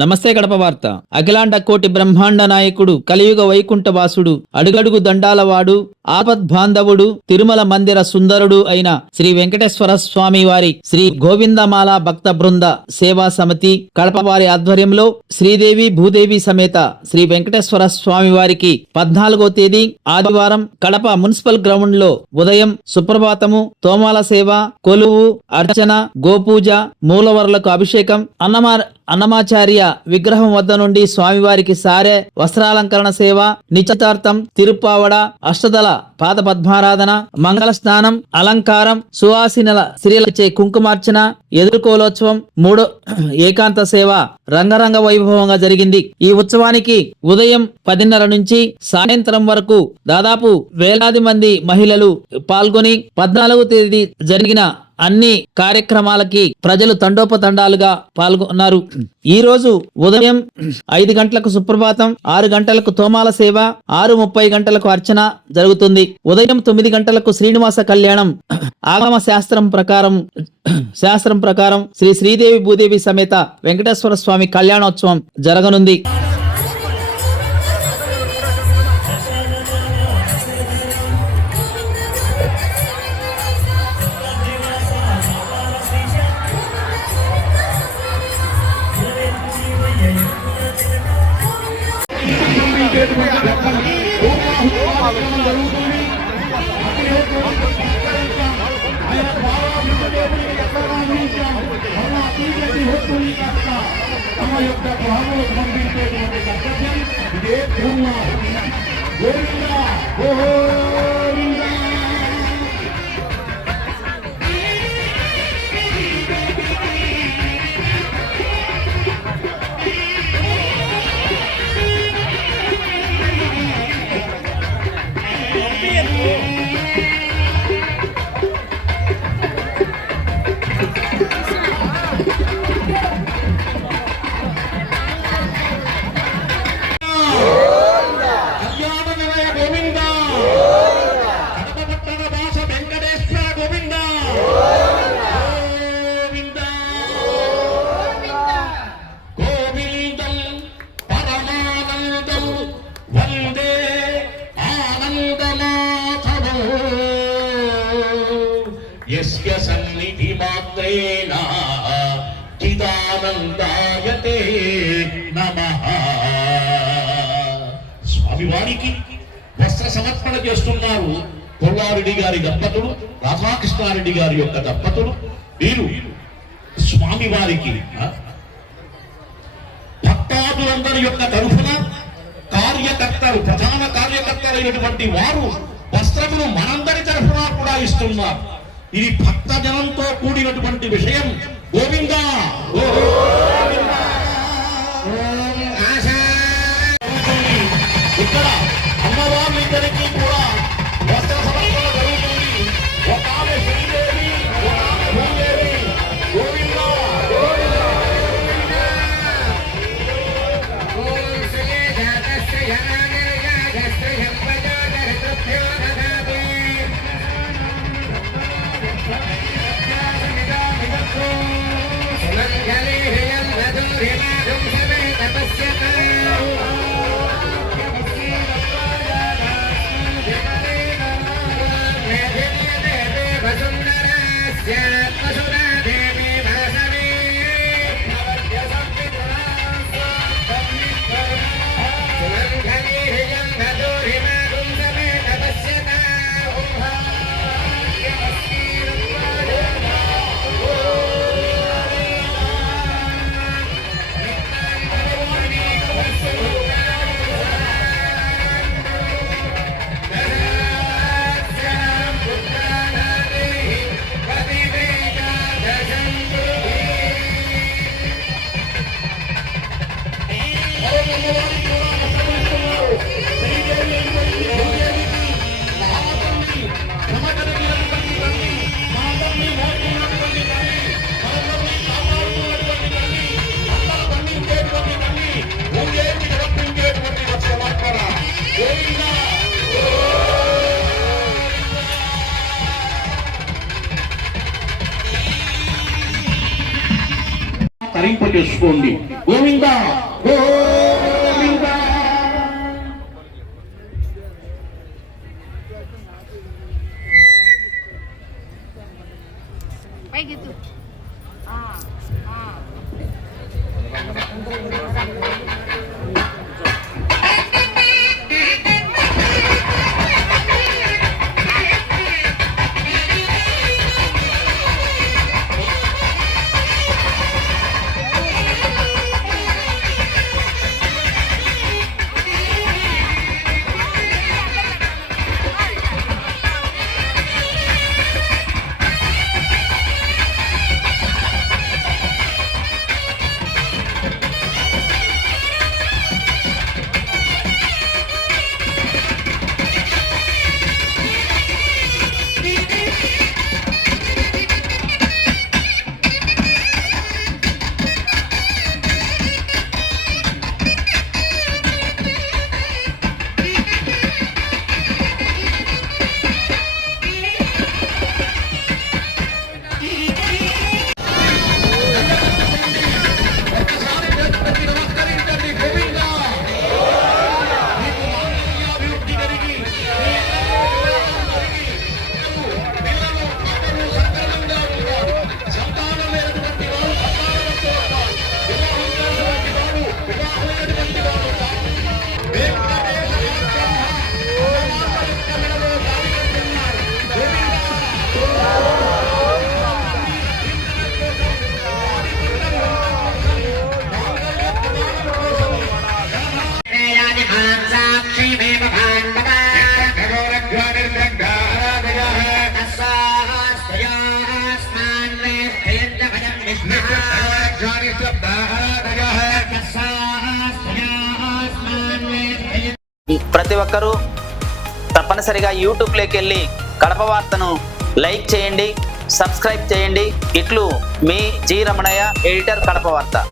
నమస్తే కడప వార్త. అఖిలాండ కోటి బ్రహ్మాండ నాయకుడు, కలియుగ వైకుంఠ వాసుడు, అడుగడుగు దండాలవాడు, ఆపద్బాంధవుడు, తిరుమల మందిర సుందరుడు అయిన శ్రీ వెంకటేశ్వర స్వామి వారి శ్రీ గోవిందమాల భక్త బృంద సేవా సమితి కడప వారి ఆధ్వర్యంలో శ్రీదేవి భూదేవి సమేత శ్రీ వెంకటేశ్వర స్వామి వారికి 14వ తేదీ ఆదివారం కడప మున్సిపల్ గ్రౌండ్ లో ఉదయం సుప్రభాతము, తోమాల సేవ, కొలువు, అర్చన, గోపూజ, మూలవరులకు అభిషేకం, అన్నమాచార్య విగ్రహం వద్ద నుండి స్వామివారికి సారె, వస్త్రాలంకరణ సేవ, నిశ్చితార్థం, తిరుప్పావడ, అష్టదళ పాద పద్మారాధన, మంగళ స్నానం, అలంకారం, సువాసినల స్త్రీలచే కుంకుమార్చన, ఎదుర్కోలోత్సవం, 3 ఏకాంత సేవ రంగరంగ వైభవంగా జరిగింది. ఈ ఉత్సవానికి ఉదయం 10:30 నుంచి సాయంత్రం వరకు దాదాపు వేలాది మంది మహిళలు పాల్గొని 14వ తేదీ జరిగిన అన్ని కార్యక్రమాలకి ప్రజలు తండోపతండాలుగా పాల్గొన్నారు. ఈ రోజు ఉదయం 5 గంటలకు సుప్రభాతం, 6 గంటలకు తోమాల సేవ, 6:30 గంటలకు అర్చన జరుగుతుంది. ఉదయం 9 గంటలకు శ్రీనివాస కళ్యాణం ఆగమ శాస్త్రం ప్రకారం శ్రీ శ్రీదేవి భూదేవి సమేత వెంకటేశ్వర స్వామి కళ్యాణోత్సవం జరగనుంది. యస్య సన్నిధి మాత్రేణ చిదానందాయతే నమః. స్వామివారికి వస్త్ర సమర్పణ చేస్తున్నారు కొల్లారెడ్డి గారి దంపతులు, రాధాకృష్ణారెడ్డి గారి యొక్క దంపతులు. వీరు స్వామివారికి భక్తాదులందరి యొక్క తరఫున కార్యకర్తలు, ప్రధాన కార్యకర్తలైనటువంటి వారు వస్త్రమును మనందరి తరఫున కూడా ఇస్తున్నారు. ఇది భక్త జనంతో కూడినటువంటి విషయం. గోవింద ఇక్కడ అమ్మవార్లిద్దరికీ కూడా వస్త్ర సమర్పణ జరుగుతుంది. ఒక ఆమె శ్రీదేవి, ఒక ఆమె భూదేవి. గోవింద Jale తరింప చేసుకోండి. గోవింద గోవింద. పైకెత్తు. ఒకసారి చేతులెత్తి నమస్కరించండి. గోవింద. మీకు మానవీయాభివృద్ధి కలిగి, మీ వివాహం కలిగి, పిల్లలు అందరూ సక్రమంగా ఉంటారు. సంతానం లేనటువంటి వారు సంతానంతో ఉంటారు. వివాహం కానటువంటి వారు వివాహమైనటువంటి వారు ఉంటారు. వెంకటేశ పరమాత్మలో దారి కట్టున్నారు. గోవింద. ప్రతి ఒక్కరూ తప్పనిసరిగా యూట్యూబ్లోకి వెళ్ళి కడప వార్తను లైక్ చేయండి, సబ్స్క్రైబ్ చేయండి. ఇట్లు మీ జి రమణయ్య, ఎడిటర్, కడప వార్త.